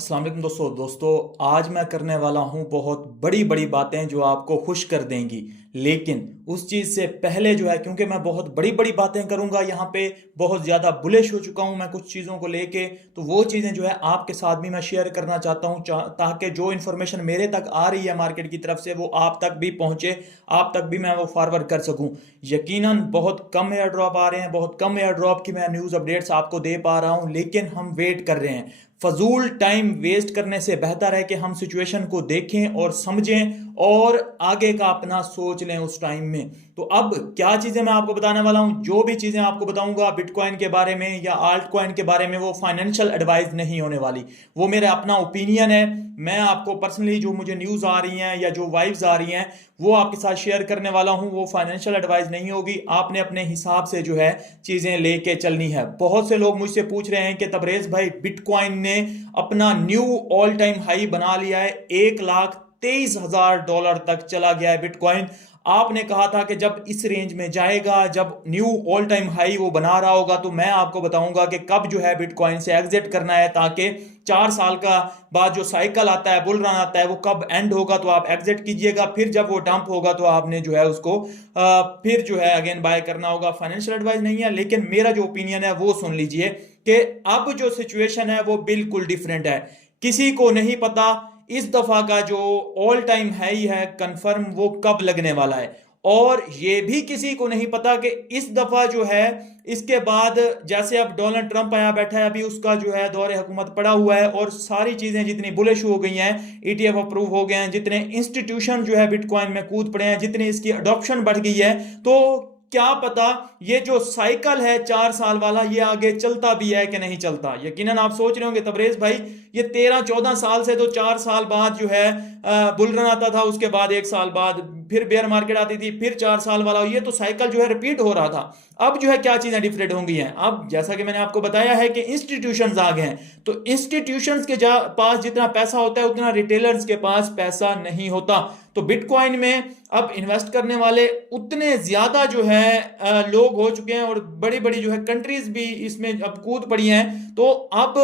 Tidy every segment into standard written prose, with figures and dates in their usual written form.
अस्सलाम वालेकुम दोस्तों आज मैं करने वाला हूं बहुत बड़ी बड़ी बातें जो आपको खुश कर देंगी। लेकिन उस चीज़ से पहले जो है, क्योंकि मैं बहुत बड़ी बड़ी बातें करूंगा, यहाँ पे बहुत ज़्यादा बुलिश हो चुका हूं मैं कुछ चीज़ों को लेके, तो वो चीज़ें जो है आपके साथ भी मैं शेयर करना चाहता हूं, ताकि जो इन्फॉर्मेशन मेरे तक आ रही है मार्केट की तरफ से वो आप तक भी पहुंचे, आप तक भी मैं वो फॉरवर्ड कर सकूं। यकीनन बहुत कम एयर ड्रॉप आ रहे हैं, बहुत कम एयर ड्रॉप की मैं न्यूज़ अपडेट्स आपको दे पा रहा हूं, लेकिन हम वेट कर रहे हैं। फजूल टाइम वेस्ट करने से बेहतर है कि हम सिचुएशन को देखें और समझें और आगे का अपना सोच लें उस टाइम में। तो अब क्या चीजें मैं आपको बताने वाला हूं, जो भी चीजें आपको बताऊंगा बिटकॉइन के बारे में या आल्ट कॉइन के बारे में, वो फाइनेंशियल एडवाइस नहीं होने वाली, वो मेरा अपना ओपिनियन है। मैं आपको पर्सनली जो मुझे न्यूज आ रही हैं या जो वाइब्स आ रही हैं वो आपके साथ शेयर करने वाला हूं, वो फाइनेंशियल एडवाइस नहीं होगी। आपने अपने हिसाब से जो है चीजें लेके चलनी है। बहुत से लोग मुझसे पूछ रहे हैं कि तबरेज भाई, बिटकॉइन ने अपना न्यू ऑल टाइम हाई बना लिया है, $1,23,000 तक चला गया है बिटकॉइन। आपने कहा था कि जब इस रेंज में जाएगा, जब न्यू ऑल टाइम हाई वो बना रहा होगा, तो मैं आपको बताऊंगा कि कब जो है बिटकॉइन से एग्जिट करना है, ताकि 4 साल का बाद जो साइकिल आता है, बुल रन आता है, वो कब एंड होगा तो आप एग्जिट कीजिएगा। फिर जब वो डंप होगा तो आपने जो है उसको फिर जो है अगेन बाय करना होगा। फाइनेंशियल एडवाइस नहीं है, लेकिन मेरा जो ओपिनियन है वो सुन लीजिए कि अब जो सिचुएशन है वो बिल्कुल डिफरेंट है। किसी को नहीं पता इस दफा का जो ऑल टाइम हाई है कंफर्म वो कब लगने वाला है, और ये भी किसी को नहीं पता कि इस दफा जो है इसके बाद, जैसे अब डोनाल्ड ट्रंप आया बैठा है, अभी उसका जो है दौरे हुकूमत पड़ा हुआ है और सारी चीजें जितनी बुलिश हो गई हैं, ईटीएफ अप्रूव हो गए हैं, जितने इंस्टीट्यूशन जो है बिटकॉइन में कूद पड़े हैं, जितनी इसकी अडॉप्शन बढ़ गई है, तो क्या पता ये जो साइकिल है 4 साल वाला ये आगे चलता भी है कि नहीं चलता। यकीनन आप सोच रहे होंगे तबरेज भाई, ये 13-14 साल से तो 4 साल बाद जो है बुल रन आता था, उसके बाद 1 साल बाद फिर बेयर मार्केट आती थी, फिर 4 साल वाला, ये तो साइकिल जो है रिपीट हो रहा था। अब जो है क्या चीजें डिफरेंट होंगी हैं, अब जैसा कि मैंने आपको बताया है कि इंस्टीट्यूशंस आ गए हैं, तो इंस्टीट्यूशंस के पास जितना पैसा होता है उतना रिटेलर्स के पास पैसा नहीं होता। तो बिटकॉइन में अब इन्वेस्ट करने वाले उतने ज्यादा जो है लोग हो चुके हैं, और बड़ी बड़ी जो है कंट्रीज भी इसमें अब कूद पड़ी हैं। तो अब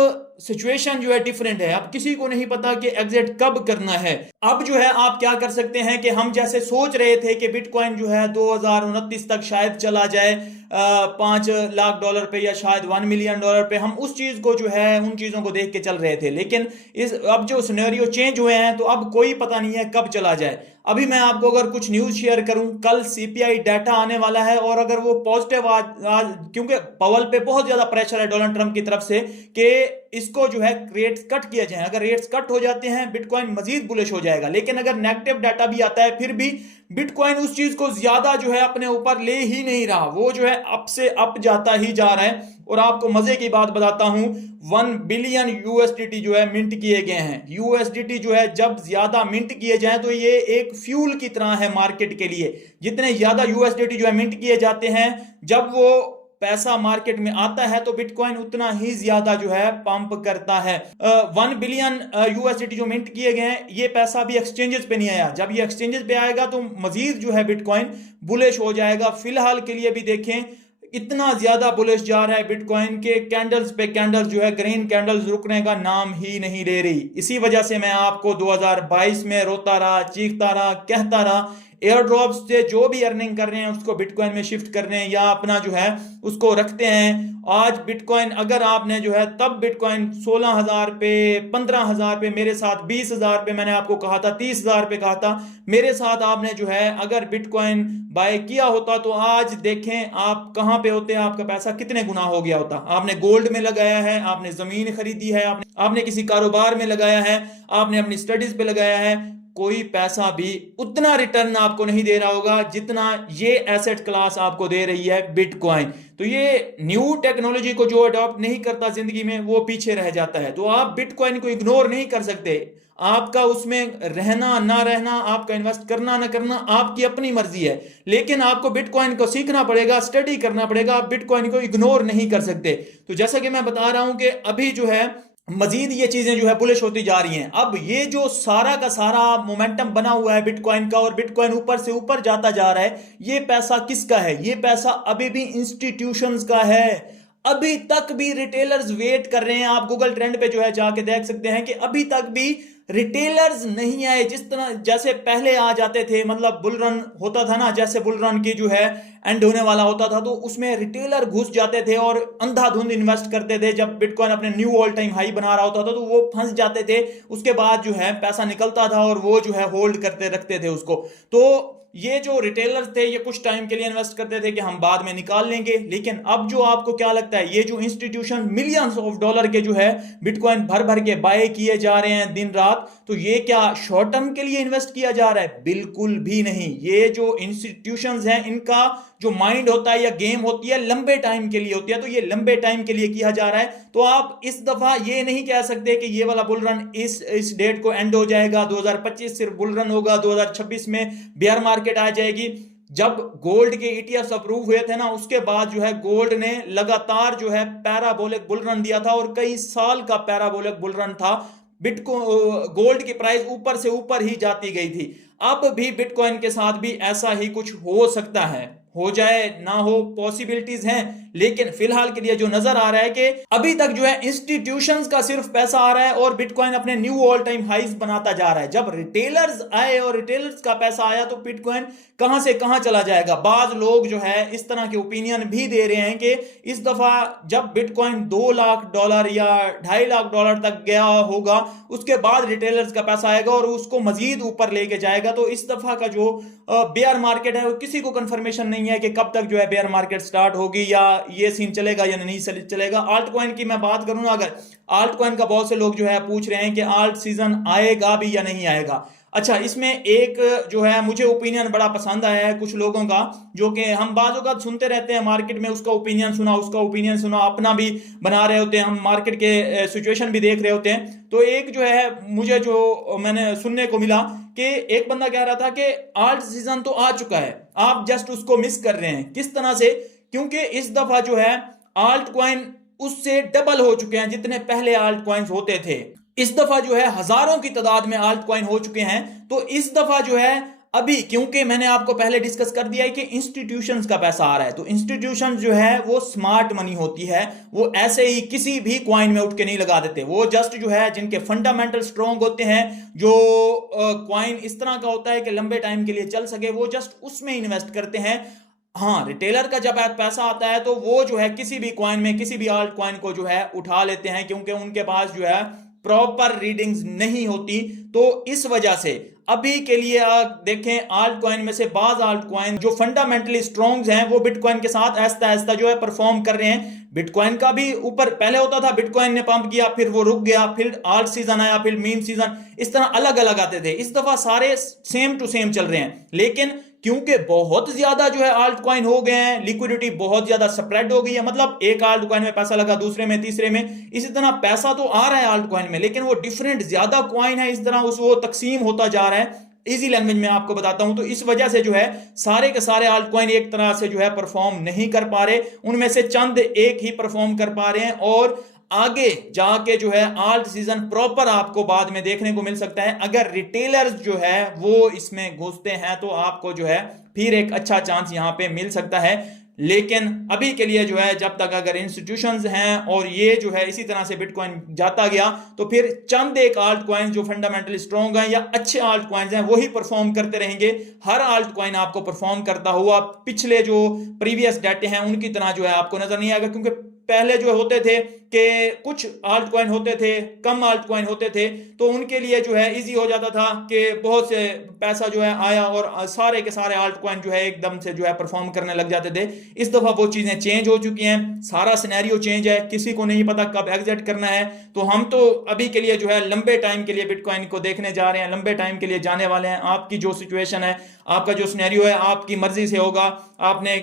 सिचुएशन जो है डिफरेंट है, अब किसी को नहीं पता कि एग्जिट कब करना है। अब जो है आप क्या कर सकते हैं कि हम जैसे सोच रहे थे कि बिटकॉइन जो है 2029 तक शायद चला जाए $5 लाख पे, या शायद $1 मिलियन पे, हम उस चीज को जो है उन चीजों को देख के चल रहे थे। लेकिन इस अब जो सिनेरियो चेंज हुए हैं, तो अब कोई पता नहीं है कब चला जाए। अभी मैं आपको अगर कुछ न्यूज शेयर करूं, कल सीपीआई डाटा आने वाला है, और अगर वो पॉजिटिव आज, क्योंकि पवल पे बहुत ज्यादा प्रेशर है डोनाल्ड ट्रंप की तरफ से कि इसको जो है रेट्स कट किया जाए। अगर रेट्स कट हो जाते हैं बिटकॉइन मजीद बुलिश हो जाएगा, लेकिन अगर नेगेटिव डाटा भी आता है फिर भी बिटकॉइन उस चीज को ज्यादा जो है अपने ऊपर ले ही नहीं रहा, वो जो है अप से अप जाता ही जा रहा है। और आपको मजे की बात बताता हूं, 1 बिलियन यूएसडीटी जो है मिंट किए गए हैं। यूएसडीटी जो है जब ज्यादा मिंट किए जाएं तो ये एक फ्यूल की तरह है मार्केट के लिए। जितने ज्यादा यूएसडीटी जो है मिंट किए जाते हैं, जब वो पैसा मार्केट में आता है तो बिटकॉइन उतना ही ज्यादा जो है पंप करता है। 1 बिलियन यूएसडीटी जो मिंट किए गए हैं, ये पैसा भी एक्सचेंजेस पे नहीं आया। जब ये एक्सचेंजेस पे आएगा तो मजीद जो है बिटकॉइन बुलिश हो जाएगा। फिलहाल के लिए भी देखें, इतना ज्यादा बुलिश जा रहा है बिटकॉइन के, कैंडल्स पे कैंडल्स जो है, ग्रीन कैंडल्स रुकने का नाम ही नहीं ले रही। इसी वजह से मैं आपको 2022 में रोता रहा, चीखता रहा, कहता रहा, एयर ड्रॉप से जो भी अर्निंग कर रहे हैं उसको बिटकॉइन में शिफ्ट कर रहे हैं या अपना जो है उसको रखते हैं। आज बिटकॉइन, अगर आपने जो है तब बिटकॉइन 16,000 पे, 15,000 पे, मेरे साथ 20,000 पे, मैंने आपको कहा था 30,000 पे कहा था, मेरे साथ आपने जो है अगर बिटकॉइन बाय किया होता तो आज देखें आप कहां पे होते हैं, आपका पैसा कितने गुना हो गया होता। आपने गोल्ड में लगाया है, आपने जमीन खरीदी है, आपने किसी कारोबार में लगाया है, आपने अपनी स्टडीज पे लगाया है, कोई पैसा भी उतना रिटर्न आपको नहीं दे रहा होगा जितना ये एसेट क्लास आपको दे रही है बिटकॉइन। तो ये न्यू टेक्नोलॉजी को जो अडॉप्ट नहीं करता जिंदगी में, वो पीछे रह जाता है। तो आप बिटकॉइन को इग्नोर नहीं कर सकते। आपका उसमें रहना ना रहना, आपका इन्वेस्ट करना ना करना आपकी अपनी मर्जी है, लेकिन आपको बिटकॉइन को सीखना पड़ेगा, स्टडी करना पड़ेगा। आप बिटकॉइन को इग्नोर नहीं कर सकते। तो जैसा कि मैं बता रहा हूं कि अभी जो है मजीद ये चीजें जो है बुलिश होती जा रही हैं। अब ये जो सारा का सारा मोमेंटम बना हुआ है बिटकॉइन का, और बिटकॉइन ऊपर से ऊपर जाता जा रहा है, ये पैसा किसका है? ये पैसा अभी भी इंस्टीट्यूशंस का है। अभी तक भी रिटेलर्स वेट कर रहे हैं। आप गूगल ट्रेंड पे जो है जाके देख सकते हैं कि अभी तक भी रिटेलर्स नहीं आए। जिस तरह जैसे पहले आ जाते थे, मतलब बुल रन होता था ना, जैसे बुल रन की जो है एंड होने वाला होता था, तो उसमें रिटेलर घुस जाते थे और अंधाधुंध इन्वेस्ट करते थे। जब बिटकॉइन अपने न्यू ऑल टाइम हाई बना रहा होता था तो वो फंस जाते थे, उसके बाद जो है पैसा निकलता था और वो जो है होल्ड करते रखते थे उसको। तो ये जो रिटेलर्स थे ये कुछ टाइम के लिए इन्वेस्ट करते थे कि हम बाद में निकाल लेंगे, लेकिन अब जो आपको क्या लगता है, ये जो इंस्टीट्यूशन मिलियंस ऑफ डॉलर के जो है बिटकॉइन भर भर के बाय किए जा रहे हैं दिन रात, तो ये क्या शॉर्ट टर्म के लिए इन्वेस्ट किया जा रहा है? बिल्कुल भी नहीं। ये जो इंस्टीट्यूशंस हैं इनका जो माइंड होता है या गेम होती है लंबे टाइम के लिए होती है, तो ये लंबे टाइम के लिए किया जा रहा है। तो आप इस दफा ये नहीं कह सकते कि ये वाला बुल रन इस डेट को एंड हो जाएगा, 2025 सिर्फ बुल रन होगा, 2026 में बेयर मार्केट आ जाएगी। जब गोल्ड के ईटीएफ अप्रूव हुए थे ना, उसके बाद जो है गोल्ड ने लगातार जो है पैराबोलिक बुल रन दिया था और कई साल का पैराबोलिक बुल रन था। बिटको गोल्ड की प्राइस ऊपर से ऊपर ही जाती गई थी। अब भी बिटकॉइन के साथ भी ऐसा ही कुछ हो सकता है, हो जाए ना हो, पॉसिबिलिटीज हैं, लेकिन फिलहाल के लिए जो नजर आ रहा है कि अभी तक जो है इंस्टीट्यूशंस का सिर्फ पैसा आ रहा है और बिटकॉइन अपने न्यू ऑल टाइम हाइज बनाता जा रहा है। जब रिटेलर्स आए और रिटेलर्स का पैसा आया तो बिटकॉइन कहां से कहां चला जाएगा। बाज लोग जो है इस तरह के ओपिनियन भी दे रहे हैं कि इस दफा जब बिटकॉइन $2 लाख या $2.5 लाख तक गया होगा, उसके बाद रिटेलर्स का पैसा आएगा और उसको मजीद ऊपर लेके जाएगा। तो इस दफा का जो बेयर मार्केट है वो किसी को कंफर्मेशन नहीं है कि कब तक जो है बेयर मार्केट स्टार्ट होगी या ये सीन चलेगा या नहीं चलेगा। आल्ट कॉइन की मैं बात करूं ना, अगर आल्ट कॉइन का बहुत से लोग जो है पूछ रहे हैं कि आल्ट सीजन आएगा भी या नहीं आएगा। अच्छा, इसमें एक जो है मुझे ओपिनियन बड़ा पसंद आया है कुछ लोगों का, जो कि हम बाजों का सुनते रहते हैं मार्केट में, उसका ओपिनियन सुना, उसका ओपिनियन सुना, अपना भी बना रहे होते हैं, हम मार्केट के सिचुएशन भी देख रहे होते हैं। तो एक जो है मुझे जो मैंने सुनने को मिला कि एक बंदा कह रहा था कि आल्ट सीजन तो आ चुका है, आप जस्ट उसको मिस कर रहे हैं। किस तरह से? क्योंकि इस दफा जो है आल्ट कॉइन उससे डबल हो चुके हैं जितने पहले आल्ट कॉइन्स होते थे। इस दफा जो है हजारों की तादाद में आल्ट कॉइन हो चुके हैं। तो इस दफा जो है अभी, क्योंकि मैंने आपको पहले डिस्कस कर दिया है कि इंस्टीट्यूशंस का पैसा आ रहा है, तो इंस्टीट्यूशन जो है वो स्मार्ट मनी होती है, वो ऐसे ही किसी भी क्वाइन में उठ के नहीं लगा देते। वो जस्ट जो है जिनके फंडामेंटल स्ट्रॉन्ग होते हैं, जो क्वाइन इस तरह का होता है कि लंबे टाइम के लिए चल सके, वो जस्ट उसमें इन्वेस्ट करते हैं। हाँ, रिटेलर का जब पैसा आता है तो वो जो है किसी भी क्वाइन में, किसी भी आल्ट क्वाइन को जो है उठा लेते हैं, क्योंकि उनके पास जो है प्रॉपर रीडिंग्स नहीं होती। तो इस वजह से अभी के लिए आप देखें, आल्ट कॉइन में से बाज आल्ट कॉइन जो फंडामेंटली स्ट्रॉन्ग हैं वो बिटकॉइन के साथ ऐसा ऐसा जो है परफॉर्म कर रहे हैं। बिटकॉइन का भी ऊपर पहले होता था, बिटकॉइन ने पंप किया, फिर वो रुक गया, फिर आल्ट सीजन आया, फिर मीम सीजन, इस तरह अलग अलग आते थे। इस दफा सारे सेम टू सेम चल रहे हैं, लेकिन क्योंकि बहुत ज्यादा जो है आल्ट कॉइन हो गए हैं, लिक्विडिटी बहुत ज्यादा स्प्रेड हो गई है, मतलब एक आल्ट कॉइन में पैसा लगा, दूसरे में, तीसरे में, इसी तरह पैसा तो आ रहा है आल्ट कॉइन में, लेकिन वो डिफरेंट ज्यादा कॉइन है, इस तरह उस वो तकसीम होता जा रहा है। इजी लैंग्वेज में आपको बताता हूं, तो इस वजह से जो है सारे के सारे आल्ट कॉइन एक तरह से जो है परफॉर्म नहीं कर पा रहे, उनमें से चंद एक ही परफॉर्म कर पा रहे हैं। और आगे जाके जो है आल्ट सीजन प्रॉपर आपको बाद में देखने को मिल सकता है। अगर रिटेलर्स जो है वो इसमें घुसते हैं तो आपको जो है फिर एक अच्छा चांस यहां पे मिल सकता है। लेकिन अभी के लिए जो है जब तक अगर इंस्टीट्यूशंस हैं और ये जो है इसी तरह से बिटकॉइन जाता गया, तो फिर चंद एक आल्ट कॉइन जो फंडामेंटली स्ट्रॉन्ग हैं या अच्छे आल्ट कॉइन्स हैं वही परफॉर्म करते रहेंगे। हर आल्ट कॉइन आपको परफॉर्म करता हुआ पिछले जो प्रीवियस डाटे हैं उनकी तरह जो है आपको नजर नहीं आएगा, क्योंकि पहले जो होते थे कि कुछ आल्ट कॉइन होते थे, कम आल्ट कॉइन होते थे, तो उनके लिए जो है इजी हो जाता था कि बहुत से पैसा जो है आया और सारे के सारे आल्ट कॉइन जो है एकदम से जो है परफॉर्म करने लग जाते थे। इस दफा वो चीजें चेंज हो चुकी हैं, सारा सिनेरियो चेंज है, किसी को नहीं पता कब एग्जिट करना है। तो हम तो अभी के लिए जो है लंबे टाइम के लिए बिटकॉइन को देखने जा रहे हैं, लंबे टाइम के लिए जाने वाले हैं। आपकी जो सिचुएशन है, आपका जो सिनेरियो है, आपकी मर्जी से होगा। आपने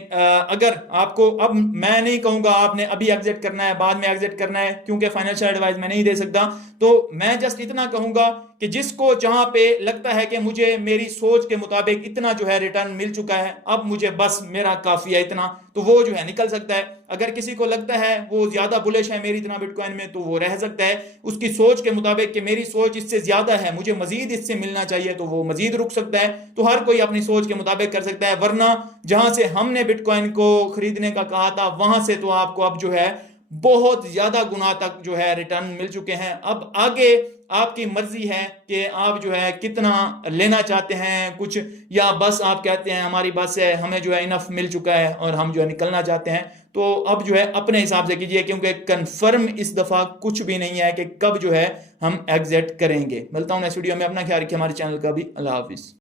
अगर आपको, अब मैं नहीं कहूंगा आपने अभी एग्जिट करना है, बाद में एग्जिट करना है, क्योंकि फाइनेंशियल एडवाइस मैं नहीं दे सकता। तो मैं जस्ट इतना कहूंगा कि जिसको जहां पे लगता है कि मुझे मेरी सोच के मुताबिक इतना जो है रिटर्न मिल चुका है, अब मुझे बस मेरा काफी है इतना, तो वो जो है निकल सकता है। अगर किसी को लगता है वो ज्यादा बुलिश है मेरी इतना बिटकॉइन में, तो वो रह सकता है उसकी सोच के मुताबिक कि मेरी सोच इससे ज्यादा है, मुझे मजीद इससे मिलना चाहिए, तो वो मजीद रुक सकता है। तो हर कोई अपनी सोच के मुताबिक कर सकता है, वरना जहां से हमने बिटकॉइन को खरीदने का कहा था वहां से तो आपको अब जो है बहुत ज्यादा गुना तक जो है रिटर्न मिल चुके हैं। अब आगे आपकी मर्जी है कि आप जो है कितना लेना चाहते हैं कुछ, या बस आप कहते हैं हमारी बस है, हमें जो है इनफ मिल चुका है और हम जो है निकलना चाहते हैं। तो अब जो है अपने हिसाब से कीजिए, क्योंकि कंफर्म इस दफा कुछ भी नहीं है कि कब जो है हम एग्जिट करेंगे। मिलता हूं नेक्स्ट वीडियो में, अपना ख्याल रखिए, हमारे चैनल का भी। अल्लाह हाफिज।